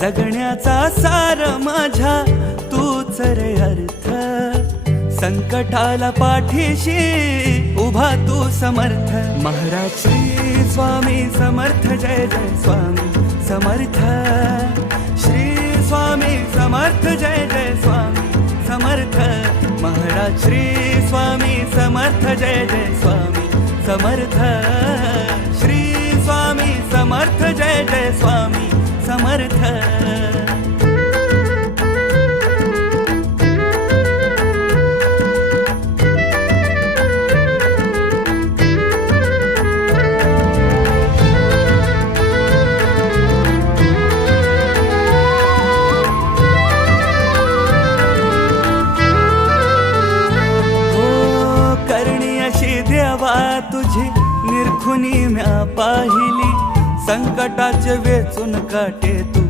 जगण्याचा सार माझ्या तूच रे अर्थ, संकटाला पाठीशी उभा तू समर्थ. महाराज श्री स्वामी समर्थ, जय जय स्वामी समर्थ. श्री स्वामी समर्थ, जय जय स्वामी समर्थ. महाराज श्री स्वामी समर्थ, जय जय स्वामी समर्थ. श्री स्वामी समर्थ, जय जय स्वामी समर्थ. देवा तुझी निरखुनी म्या पाहिली, संकटाचे वेचून काटे तू